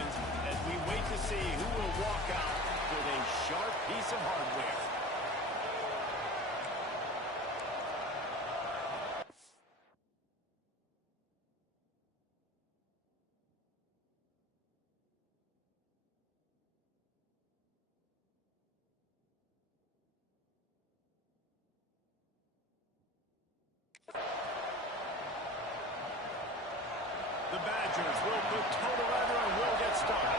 formations as we wait to see who will walk out with a sharp piece of hardware. The Badgers will put toe to leather and will get started.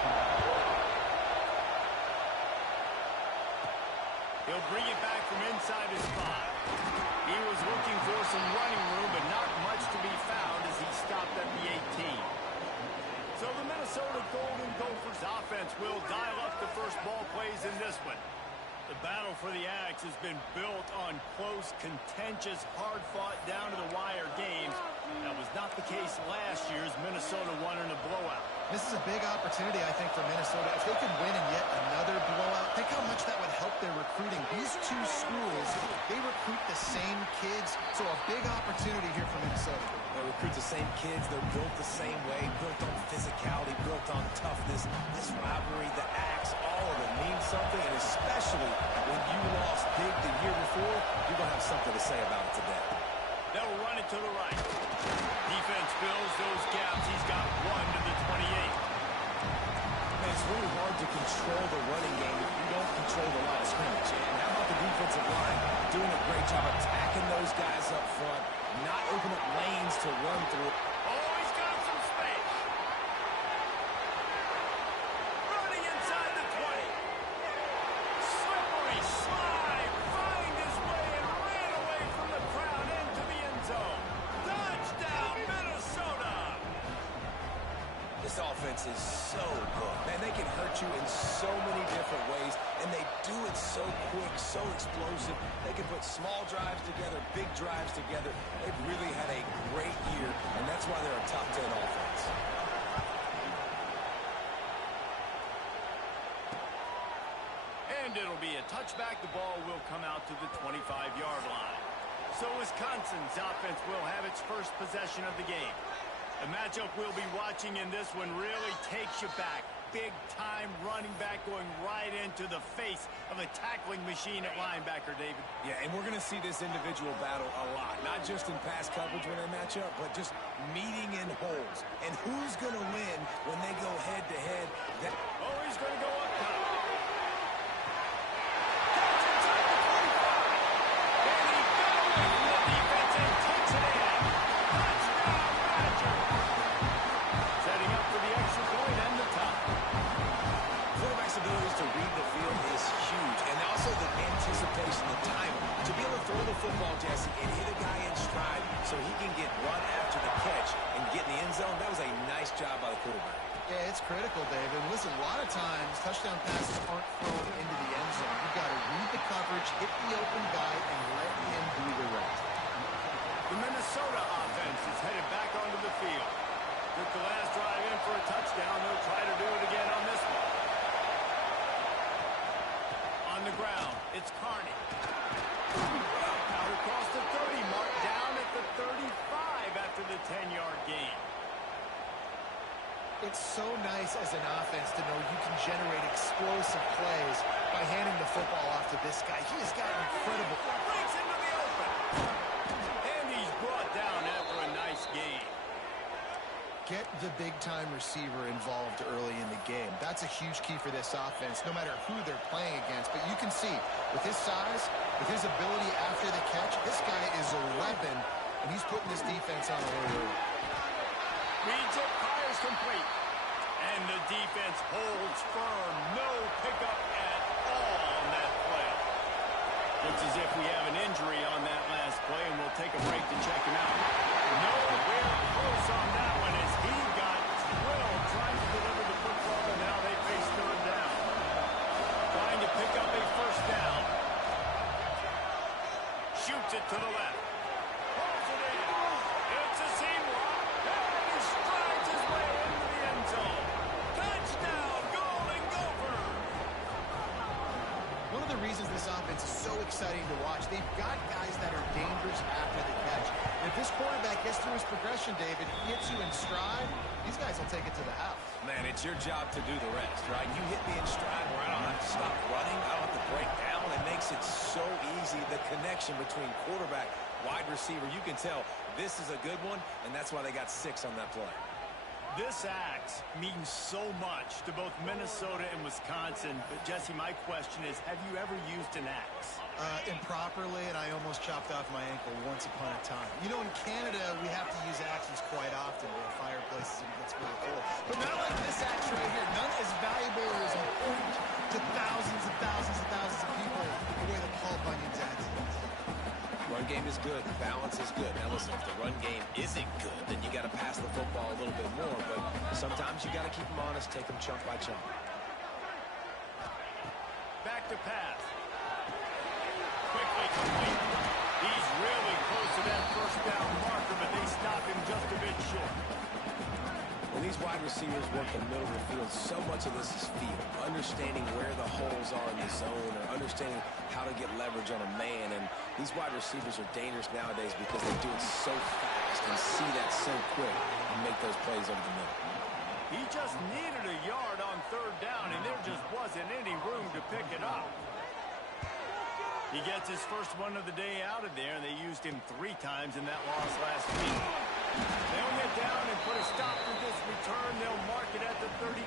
He'll bring it back from inside his spot. He was looking for some running room, but not much to be found as he stopped at the 18. So the Minnesota Golden Gophers offense will dial up the first ball plays in this one. The battle for the Ags has been built on close, contentious, hard-fought, down-to-the-wire games. That was not the case last year's Minnesota won in a blowout. This is a big opportunity, I think, for Minnesota. If they could win in yet another blowout, think how much that would help their recruiting. These two schools, they recruit the same kids, so a big opportunity here for Minnesota. They recruit the same kids. They're built the same way, built on physicality, built on toughness. This rivalry, the Axe, all of it means something, and especially when you lost big the year before, you're going to have something to say about it today. They'll run it to the right. Defense fills those gaps. He's got one to the 28. It's really hard to control the running game if you don't control the line of scrimmage. And how about the defensive line doing a great job attacking those guys up front, not opening up lanes to run through. Oh, he's got some space. Running inside the 20. Slippery slide. Find his way and ran away from the crowd into the end zone. Touchdown, Minnesota. This offense is so good. Man, they can hurt you in so many different ways, and they do it so quick, so explosive. They can put small drives together, big drives together. They've really had a great year, and that's why they're a top 10 offense. And it'll be a touchback. The ball will come out to the 25-yard line. So Wisconsin's offense will have its first possession of the game. The matchup we'll be watching in this one really takes you back. Big-time running back going right into the face of a tackling machine at linebacker, David. Yeah, and we're going to see this individual battle a lot. Not just in pass coverage when they match up, but just meeting in holes. And who's going to win when they go head-to-head? Oh, he's going to go up top. To read the field is huge, and also the anticipation, the time to be able to throw the football, Jesse, and hit a guy in stride so he can get run after the catch and get in the end zone. That was a nice job by the quarterback. Yeah, it's critical, David. Listen, a lot of times touchdown passes aren't thrown into the end zone. You've got to read the coverage, hit the open guy, and let him do the rest. The Minnesota offense is headed back onto the field. Took the last drive in for a touchdown. They'll try to do it again on this one. On the ground, it's Carney. Out across the 30 mark, down at the 35 after the 10-yard gain. It's so nice as an offense to know you can generate explosive plays by handing the football off to this guy. He has got incredible. Breaks into the open. And he's brought down after a nice gain. Get the big-time receiver involved early in the game. That's a huge key for this offense, no matter who they're playing against. But you can see, with his size, with his ability after the catch, this guy is a weapon, and he's putting this defense on a roll. Reads it, fires complete. And the defense holds firm. No pickup at all on that play. Looks as if we have an injury on that last play, and we'll take a break to check him out. Nowhere close on that one as he got drilled trying to deliver the football, and now they face third down. Trying to pick up a first down. Shoots it to the left. Pulls it in. It's a seam lock. And he strides his way into the end zone. Touchdown, Golden Gophers! One of the reasons this offense is so exciting to watch, they've got guys that are dangerous after the catch. If this quarterback gets through his progression, David, he hits you in stride, these guys will take it to the house. Man, it's your job to do the rest, right? You hit me in stride where I don't have to stop running. I don't have to break down. It makes it so easy. The connection between quarterback, wide receiver, you can tell this is a good one, and that's why they got 6 on that play. This axe means so much to both Minnesota and Wisconsin. But, Jesse, my question is, have you ever used an axe? Improperly, and I almost chopped off my ankle once upon a time. You know, in Canada, we have to use axes quite often. We have fireplaces and it gets really cold. But not like this axe right here. None as valuable or as important to thousands and thousands and thousands of people the way the Paul Bunyan's axe is. Run game is good. Balance is good. Now, listen, if the run game isn't good, then you got to pass the football a little bit more. But sometimes you got to keep them honest, take them chunk by chunk. Back to pass. Quickly complete. He's really close to that first down marker, but they stop him just a bit short. When these wide receivers work the middle of the field, so much of this is feel. Understanding where the holes are in the zone or understanding how to get leverage on a man. And these wide receivers are dangerous nowadays because they do it so fast and see that so quick and make those plays over the middle. He just needed a yard on third down, and there just wasn't any room to pick it up. He gets his first one of the day out of there, and they used him 3 times in that loss last week. They'll get down and put a stop to this return. They'll mark it at the 32.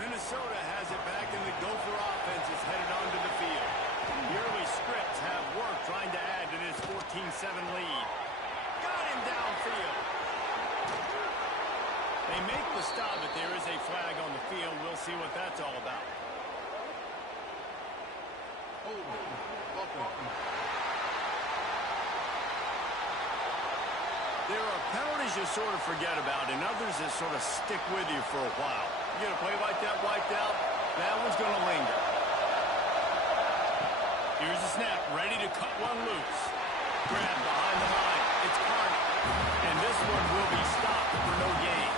Minnesota has it back, and the Gopher offense is headed onto the field. The early scripts have work trying to add to this 14-7 lead. Got him downfield. They make the stop, but there is a flag on the field. We'll see what that's all about. There are penalties you sort of forget about and others that sort of stick with you for a while. You get a play like that wiped out, that one's going to linger. Here's the snap, ready to cut one loose. Grab behind the line. It's Carney. And this one will be stopped for no gain.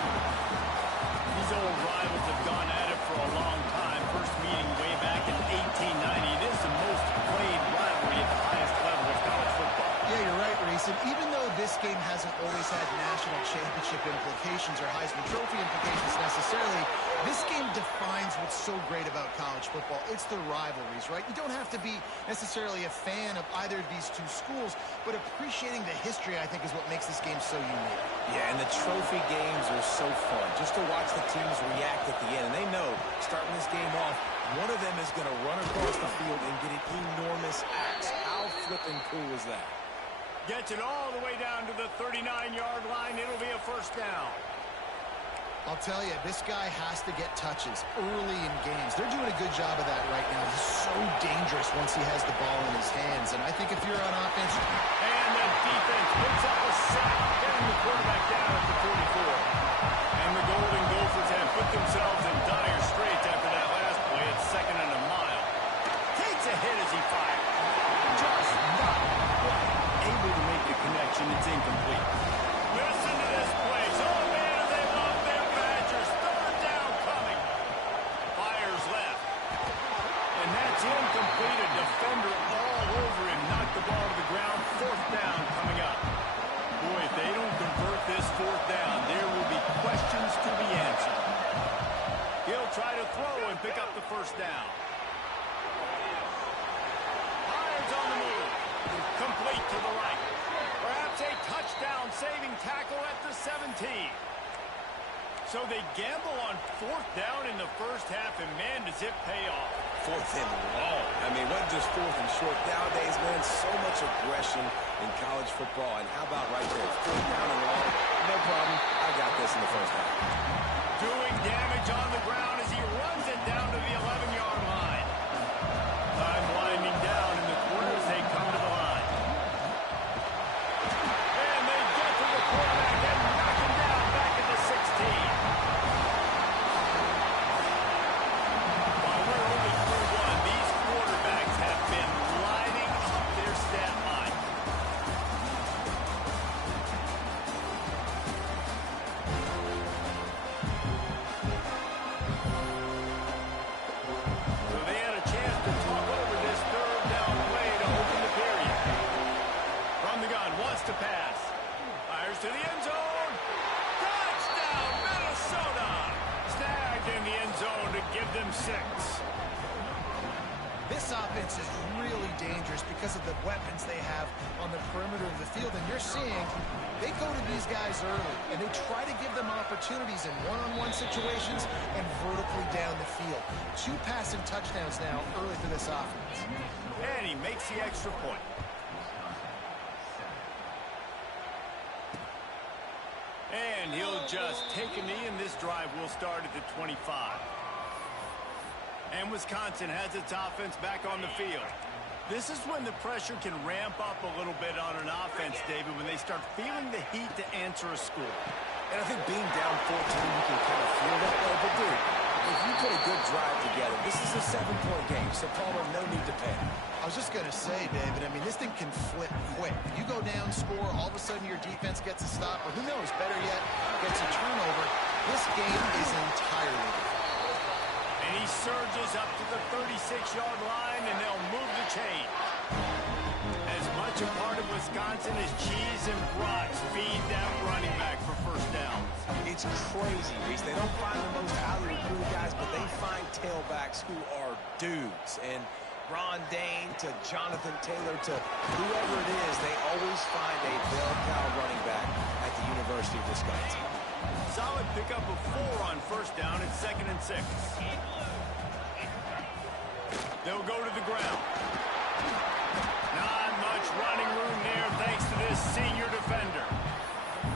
These old rivals have gone at it for a long time. First meeting way back in 1890. It is the most played rivalry at the highest level of college football. Yeah, you're right, Reese. And even though this game hasn't always had national championship implications or Heisman Trophy implications necessarily, this game defines what's so great about college football. It's the rivalries, right? You don't have to be necessarily a fan of either of these two schools, but appreciating the history, I think, is what makes this game so unique. Yeah, and the trophy games are so fun. Just to watch the teams react at the end. And they know, starting this game off, one of them is going to run across the field and get an enormous axe. How flipping cool is that? Gets it all the way down to the 39-yard line. It'll be a first down. I'll tell you, this guy has to get touches early in games. They're doing a good job of that right now. He's so dangerous once he has the ball in his hands. And I think if you're on offense... And the defense puts up a sack, getting the quarterback down at the 44. And the Golden Gophers have put themselves in dire straits after that last play. It's 2nd and a mile. Takes a hit as he fires. Just not able to make the connection. It's incomplete. Listen to this play. Oh, man, they love their Badgers. Third down coming. Fires left. And that's incomplete. A defender all over him. Knocked the ball to the ground. 4th down coming up. Boy, if they don't convert this 4th down, there will be questions to be answered. He'll try to throw and pick up the first down. Hines on the move. Complete to the right. Perhaps a touchdown-saving tackle at the 17. So they gamble on 4th down in the first half, and man, does it pay off. 4th and long. I mean, what just 4th and short? Nowadays, man, so much aggression in college football. And how about right there? 4th down and long. No problem. I got this in the first half. Doing damage on the ground as he runs it down to the 11-yard line. Time winding down in the quarter as they come to the line. And they get to the quarterback and knock him down back at the 16. While we're only through one, these quarterbacks have been lighting up their stat line. So they had a chance to talk over this 3rd down play to open the period. From the gun, wants to pass. Fires to the end zone. Touchdown, Minnesota! and 6. This offense is really dangerous because of the weapons they have on the perimeter of the field. And you're seeing they go to these guys early, and they try to give them opportunities in one-on-one situations and vertically down the field. 2 passing touchdowns now early for this offense. And he makes the extra point. And he'll just take a knee, and this drive will start at the 25. And Wisconsin has its offense back on the field. This is when the pressure can ramp up a little bit on an offense, David, when they start feeling the heat to answer a score. And I think being down 14, you can kind of feel that way. But, dude, if you put a good drive together, this is a 7-point game, so Palmer, no need to panic. I was just going to say, David, I mean, this thing can flip quick. You go down, score, all of a sudden your defense gets a stop, or who knows, better yet, gets a turnover. This game is entirely different. And he surges up to the 36-yard line, and they'll move the chain. As much a part of Wisconsin as cheese and brats feed that running back for first downs. It's crazy, Reese. They don't find the most highly recruited guys, but they find tailbacks who are dudes. And Ron Dane to Jonathan Taylor to whoever it is, they always find a bell cow running back at the University of Wisconsin. Solid pickup of 4 on first down at 2nd and 6. They'll go to the ground. Not much running room there thanks to this senior defender.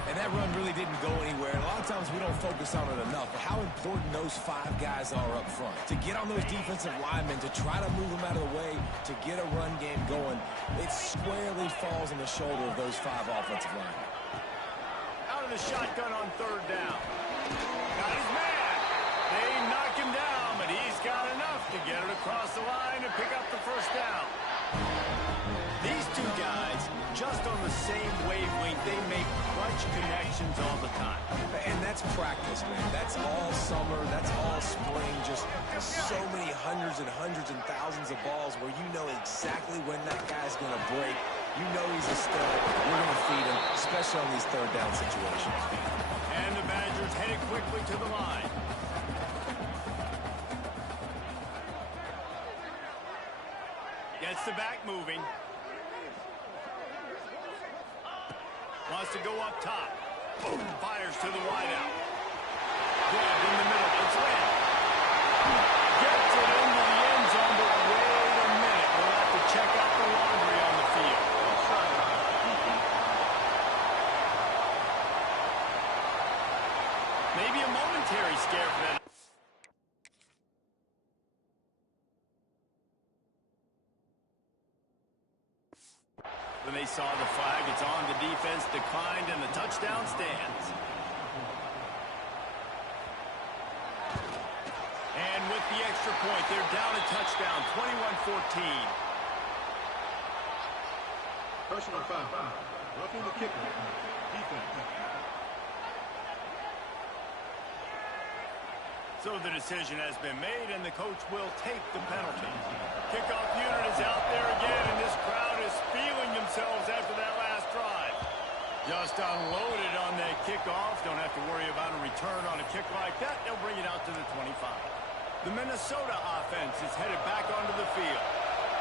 And that run really didn't go anywhere. And a lot of times we don't focus on it enough, but how important those 5 guys are up front. To get on those defensive linemen, to try to move them out of the way, to get a run game going, it squarely falls on the shoulder of those 5 offensive linemen. Out of the shotgun on 3rd down. Got his man. They knock him down, but he's got enough to get it across the line and pick up the first down. These 2 guys, just on the same wavelength, they make clutch connections all the time. And that's practice, man. That's all summer. That's all spring. Just so many hundreds and thousands of balls where you know exactly when that guy's going to break. You know he's a stud. You're going to feed him, especially on these 3rd down situations. And the Badgers headed quickly to the line. Gets the back moving. Wants to go up top. Fires to the wideout. Grabbed in the middle. It's in. Gets it into the end zone, but wait a minute. We'll have to check out the laundry on the field. Maybe a momentary scare for that. When they saw the flag, it's on. The defense declined, and the touchdown stands. And with the extra point, they're down a touchdown, 21-14. Personal foul. Roughing the kicker. Defense. So the decision has been made, and the coach will take the penalty. Kickoff unit is out there again, and this crowd is feeling themselves after that last drive. Just unloaded on that kickoff. Don't have to worry about a return on a kick like that. They'll bring it out to the 25. The Minnesota offense is headed back onto the field.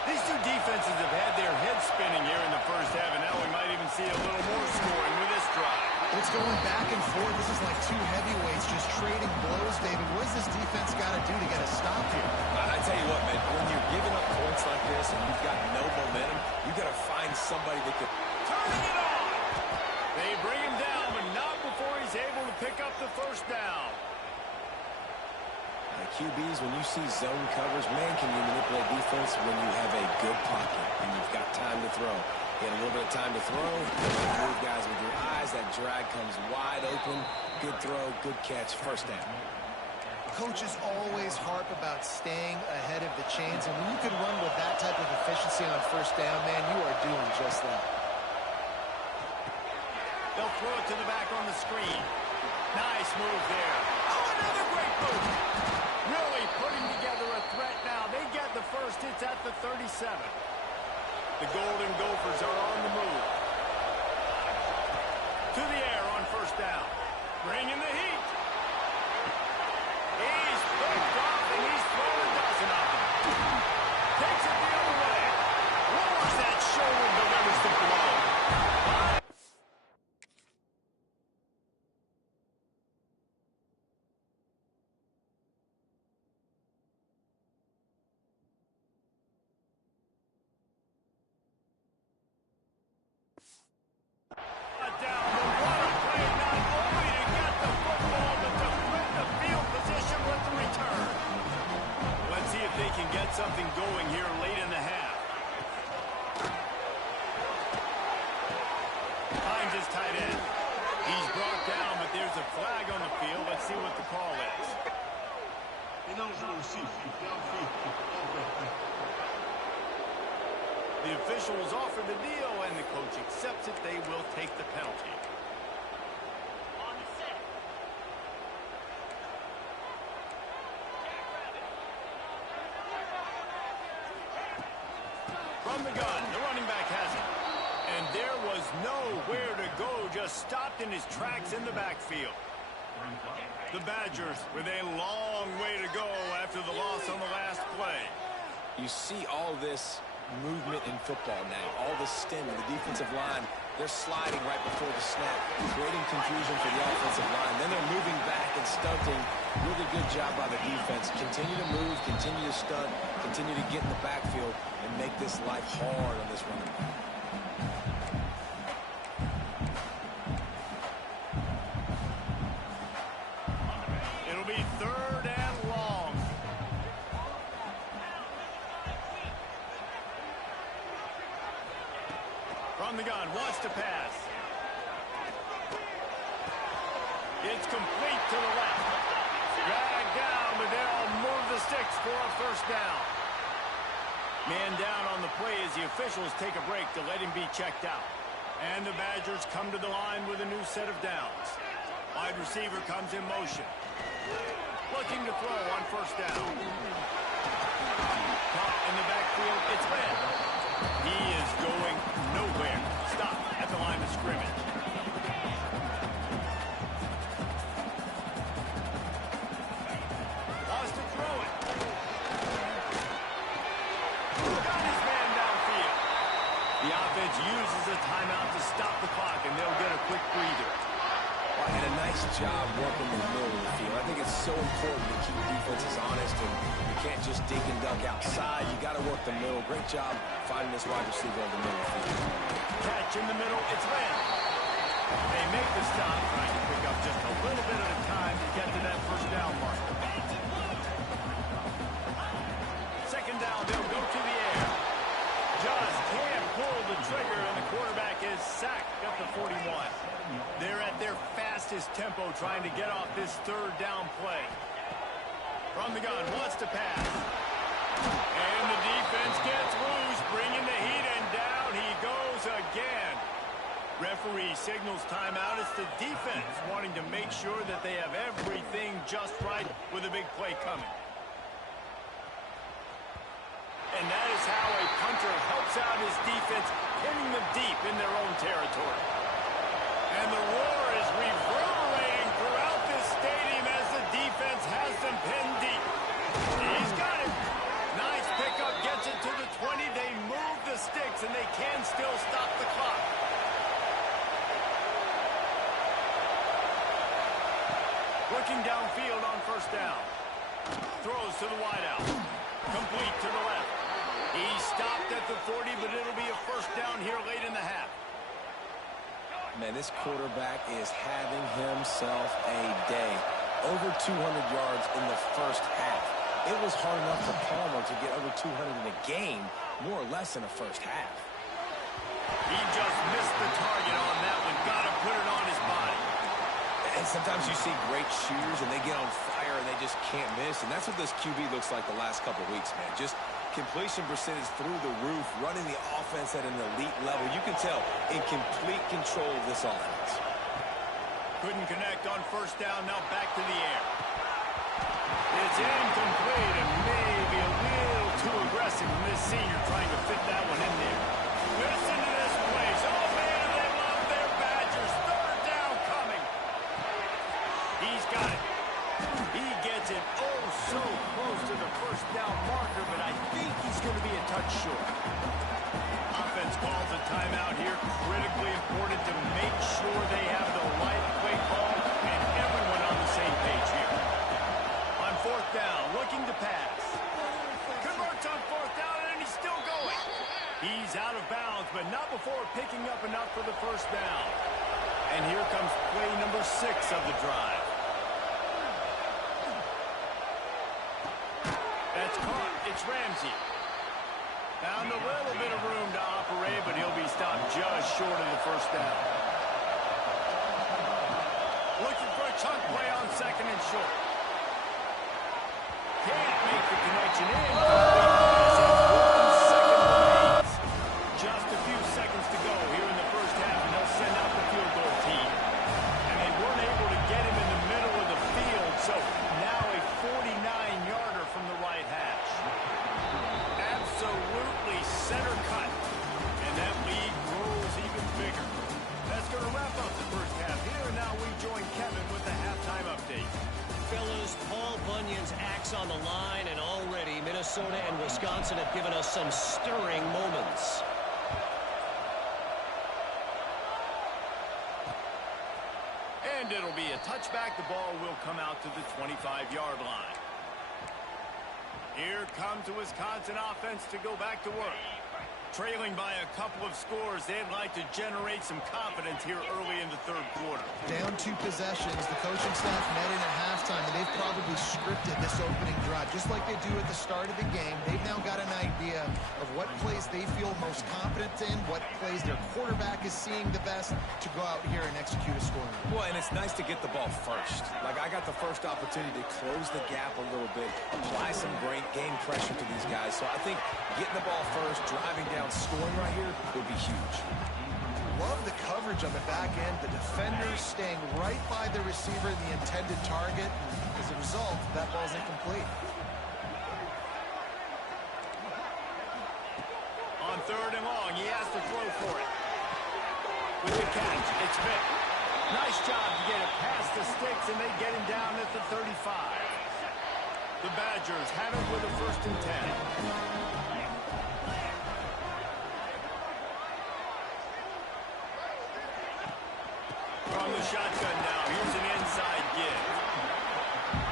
These 2 defenses have had their heads spinning here in the first half, and now we might even see a little more scoring with this drive. It's going back and forth. This is like 2 heavyweights just trading blows, David. What does this defense got to do to get a stop here? I tell you what, man, when you're giving up points like this and you've got no momentum, you got to find somebody that could... Turning it on! They bring him down, but not before he's able to pick up the first down. QBs, when you see zone coverage, man, can you manipulate defense when you have a good pocket and you've got time to throw. You get a little bit of time to throw, you move guys with your eyes, that drag comes wide open, good throw, good catch, first down. Coaches always harp about staying ahead of the chains, and when you can run with that type of efficiency on first down, man, you are doing just that. They'll throw it to the back on the screen. Nice move there. Oh, another great move. Really putting together a threat now. They get the first. It's at the 37. The Golden Gophers are on the move. To the air on first down. Bringing the heat. He's picked off and he's thrown flag on the field. Let's see what the call is. Ineligible receiver. Downfield. Offense. The officials offer the deal, and the coach accepts it. They will take the penalty. From the gun, the running back has it. And there was nowhere to go, just stopped in his tracks in the backfield. The Badgers with a long way to go after the loss on the last play. You see all this movement in football now. All the stemming, the defensive line, they're sliding right before the snap, creating confusion for the offensive line. Then they're moving back and stunting. Really good job by the defense. Continue to move, continue to stunt, continue to get in the backfield and make this life hard on this running back. It'll be 3rd and long. From the gun, wants to pass. It's complete to the left. Dragged down, but they'll move the sticks for a 1st down. Man down on the play as the officials take a break to let him be checked out. And the Badgers come to the line with a new set of downs. Wide receiver comes in motion. Looking to throw on 1st down. Caught in the backfield, it's Ben. He is going nowhere. Stop at the line of scrimmage. Wants to throw it. Got his man downfield. The offense uses a timeout to stop the clock, and they'll get a quick breather. Well, and a nice job working the middle of the field. I think it's so important to keep defenses honest, and you can't just dink and dunk outside. You got to work the middle. Great job finding this wide receiver over the middle of the field. Catch in the middle, it's Len. They make the stop, trying to pick up just a little bit at a time to get to that 1st down mark. 2nd down, they'll go to the air. Just can't pull the trigger, and the quarterback is sacked at the 41. They're at their fastest tempo trying to get off this 3rd down play. From the gun, wants to pass. And the defense gets loose, bringing the heat, and down he goes again. Referee signals timeout. It's the defense wanting to make sure that they have everything just right with a big play coming. And that is how a punter helps out his defense, pinning them deep in their own territory. And the roar is reverberating throughout this stadium as the defense has them pinned deep. He's got it. Nice pickup, gets it to the 20. They move the sticks, and they can still stop the clock. Looking downfield on 1st down. Throws to the wideout. Complete to the left. He stopped at the 40, but it'll be a 1st down here late in the half. Man, this quarterback is having himself a day. Over 200 yards in the 1st half. It was hard enough for Palmer to get over 200 in a game, more or less in the 1st half. He just missed the target on that one. Got to put it on his body. And sometimes you see great shooters, and they get on fire, and they just can't miss. And that's what this QB looks like the last couple weeks, man. Just completion percentage through the roof, running the offense at an elite level. You can tell in complete control of this offense. Couldn't connect on 1st down. Now back to the air. It's incomplete and maybe a little too aggressive from this senior trying to fit that one in there. Listen to this place. Oh, man, they love their Badgers. 3rd down coming. He's got it. He gets it oh so close to the 1st down marker, but I think he's going to be a touch short. Offense calls a timeout here. Critically important to make sure they have the right play call and everyone on the same page here. On 4th down, looking to pass. Converts on 4th down, and he's still going. He's out of bounds, but not before picking up enough for the 1st down. And here comes play number 6 of the drive. That's caught. It's Ramsey. Found a little bit of room to operate, but he'll be stopped just short of the 1st down. Looking for a chunk play on second and short. Can't make the connection in. Just a few seconds to go here in the first half, and they'll send out the field goal team. And they weren't able to get him in the middle of the field, so now a 49-yarder from the right hash. Absolutely center cut, and that lead grows even bigger. That's going to wrap up the first half here, and now we join Kevin with the halftime update. Fellas, Paul Bunyan's axe on the line, and already Minnesota and Wisconsin have given us some stirring moments. And it'll be a touchback. The ball will come out to the 25-yard line. Here comes the Wisconsin offense to go back to work. Trailing by a couple of scores, they'd like to generate some confidence here early in the third quarter. Down 2 possessions, the coaching staff met in at halftime, and they've probably scripted this opening drive. Just like they do at the start of the game, they've now got an idea of what plays they feel most confident in, what plays their quarterback is seeing the best to go out here and execute a scoring. Well, and it's nice to get the ball first. Like, I got the first opportunity to close the gap a little bit, apply some great game pressure to these guys. So I think getting the ball first, driving down, scoring right here would be huge. Love the coverage on the back end. The defenders staying right by the receiver, the intended target. As a result, that ball's incomplete. On third and long, he has to throw for it. With the catch, it's Vick. Nice job to get it past the sticks, and they get him down at the 35. The Badgers have it with a 1st and 10. From the shotgun now, here's an inside give.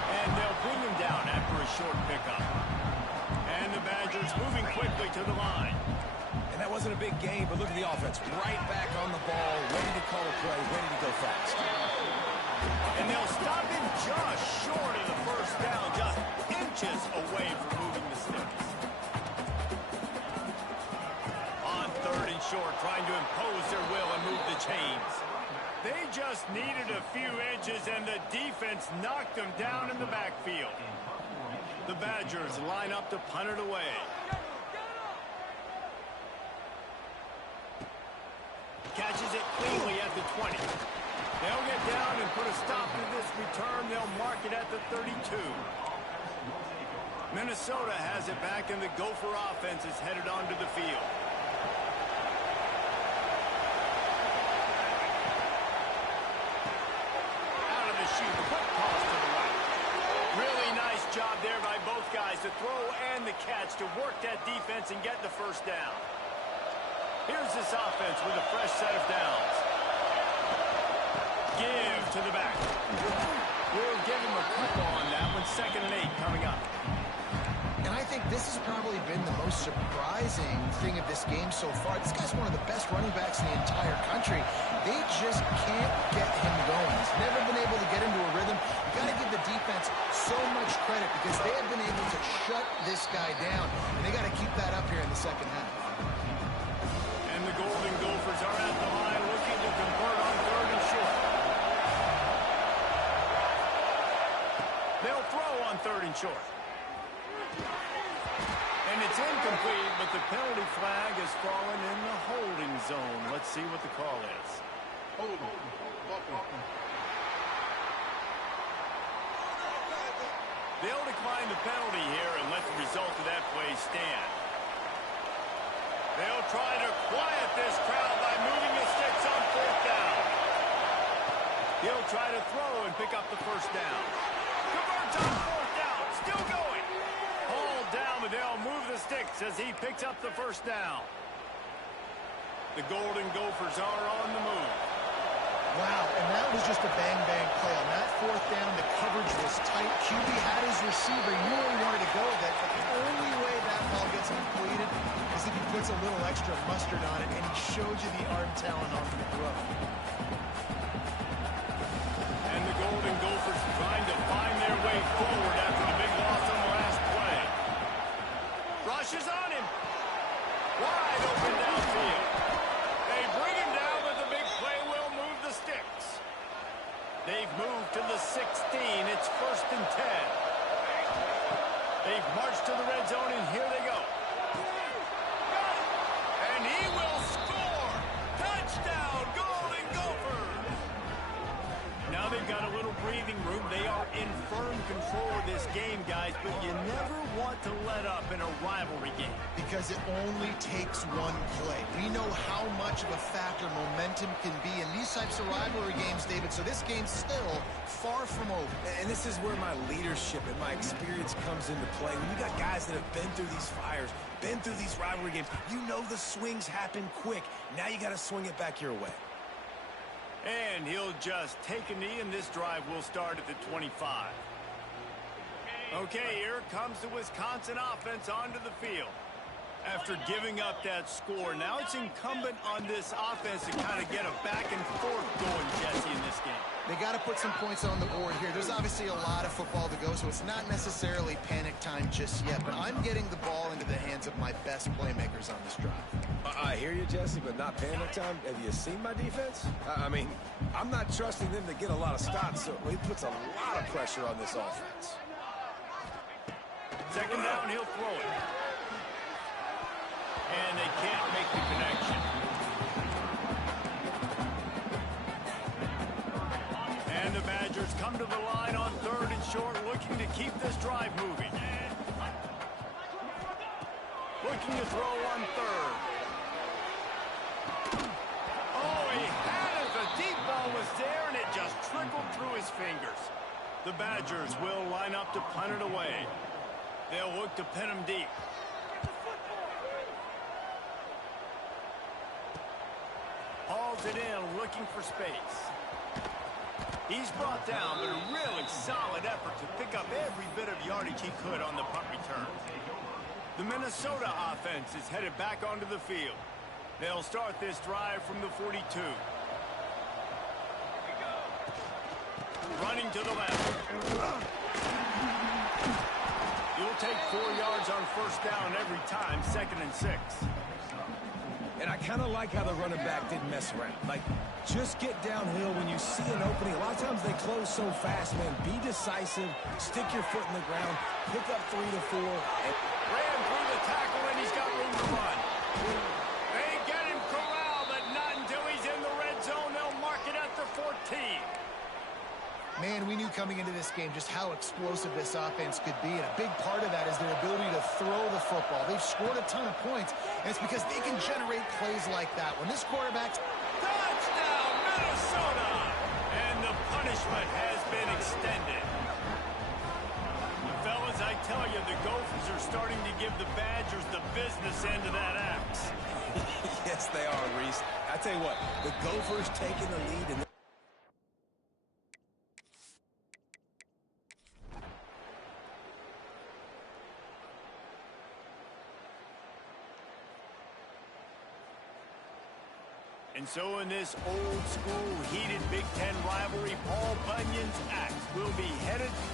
And they'll bring him down after a short pickup. And the Badgers moving quickly to the line. And that wasn't a big game, but look at the offense. Right back on the ball, ready to call a play, ready to go fast. And they'll stop him just short of the first down, just inches away from moving the sticks. On third and short, trying to impose their will and move the chains. They just needed a few inches, and the defense knocked them down in the backfield. The Badgers line up to punt it away. Catches it cleanly at the 20. They'll get down and put a stop to this return. They'll mark it at the 32. Minnesota has it back, and the Gopher offense is headed onto the field. Job there by both guys to throw and the catch to work that defense and get the first down. Here's this offense with a fresh set of downs. Give to the back. We'll give him a couple on that one. 2nd and 8 coming up. And I think this has probably been the most surprising thing of this game so far. This guy's one of the best running backs in the entire country. They just can't get him going. He's never been able to get into a rhythm. You got to give the defense so much credit because they have been able to shut this guy down. And they got to keep that up here in the second half. And the Golden Gophers are at the line looking to convert on third and short. They'll throw on third and short. And it's incomplete, but the penalty flag has fallen in the holding zone. Let's see what the call is. They'll decline the penalty here and let the result of that play stand. They'll try to quiet this crowd by moving the sticks on 4th down. He'll try to throw and pick up the first down. Converts on 4th down, still going. Hauled down, but they'll move the sticks as he picks up the first down. The Golden Gophers are on the move. Wow, and that was just a bang-bang play. On that 4th down, the coverage was tight. QB had his receiver. He knew where he wanted to go with it, but the only way that ball gets completed is if he puts a little extra mustard on it, and he showed you the arm talent on the throw. And the Golden Gophers trying to find their way forward after the big loss on the last play. Rushes on him. Wide open downfield. They bring him down, but the big play will move the sticks. They They've moved to the 16. It's 1st and 10. They've marched to the red zone, and here they go. And he will score! Touchdown, Golden Gophers! Now they've got a little breathing room. They are in firm control of this game, guys, but you never want to let up in a rivalry game. Because it only takes one play. We know how much of a factor momentum can be in these types of rivalry games, David, so this game's still far from over. And this is where my leadership and my experience comes into play. When you got guys that have been through these fires, been through these rivalry games, you know the swings happen quick. Now you got to swing it back your way. And he'll just take a knee, and this drive will start at the 25. Okay, here comes the Wisconsin offense onto the field. After giving up that score, now it's incumbent on this offense to kind of get a back and forth going, Jesse, in this game. They got to put some points on the board here. There's obviously a lot of football to go, so it's not necessarily panic time just yet, but I'm getting the ball into the hands of my best playmakers on this drive. I hear you, Jesse, but not panic time. Have you seen my defense? I mean, I'm not trusting them to get a lot of stops, so he puts a lot of pressure on this offense. 2nd down, he'll throw it. And they can't make the connection. And the Badgers come to the line on 3rd and short, looking to keep this drive moving. Looking to throw on 3rd. Oh, he had it. The deep ball was there, and it just trickled through his fingers. The Badgers will line up to punt it away. They'll look to pin him deep. Hauls it in, looking for space. He's brought down, but a really solid effort to pick up every bit of yardage he could on the punt return. The Minnesota offense is headed back onto the field. They'll start this drive from the 42. Running to the left. You'll take 4 yards on 1st down every time, 2nd and 6. And I kind of like how the running back didn't mess around. Like, just get downhill when you see an opening. A lot of times they close so fast, man. Be decisive, stick your foot in the ground, pick up 3 to 4. And ran through the tackle, and he's got room to run. They get him corralled, but not until he's in the red zone. They'll mark it at the 14. Man, we knew coming into this game just how explosive this offense could be, and a big part of that is their ability to throw the football. They've scored a ton of points, and it's because they can generate plays like that. When this quarterback's... Touchdown, Minnesota! And the punishment has been extended. Fellas, I tell you, the Gophers are starting to give the Badgers the business end of that axe. yes, they are, Reese. I tell you what, the Gophers taking the lead in And so in this old-school, heated Big Ten rivalry, Paul Bunyan's axe will be headed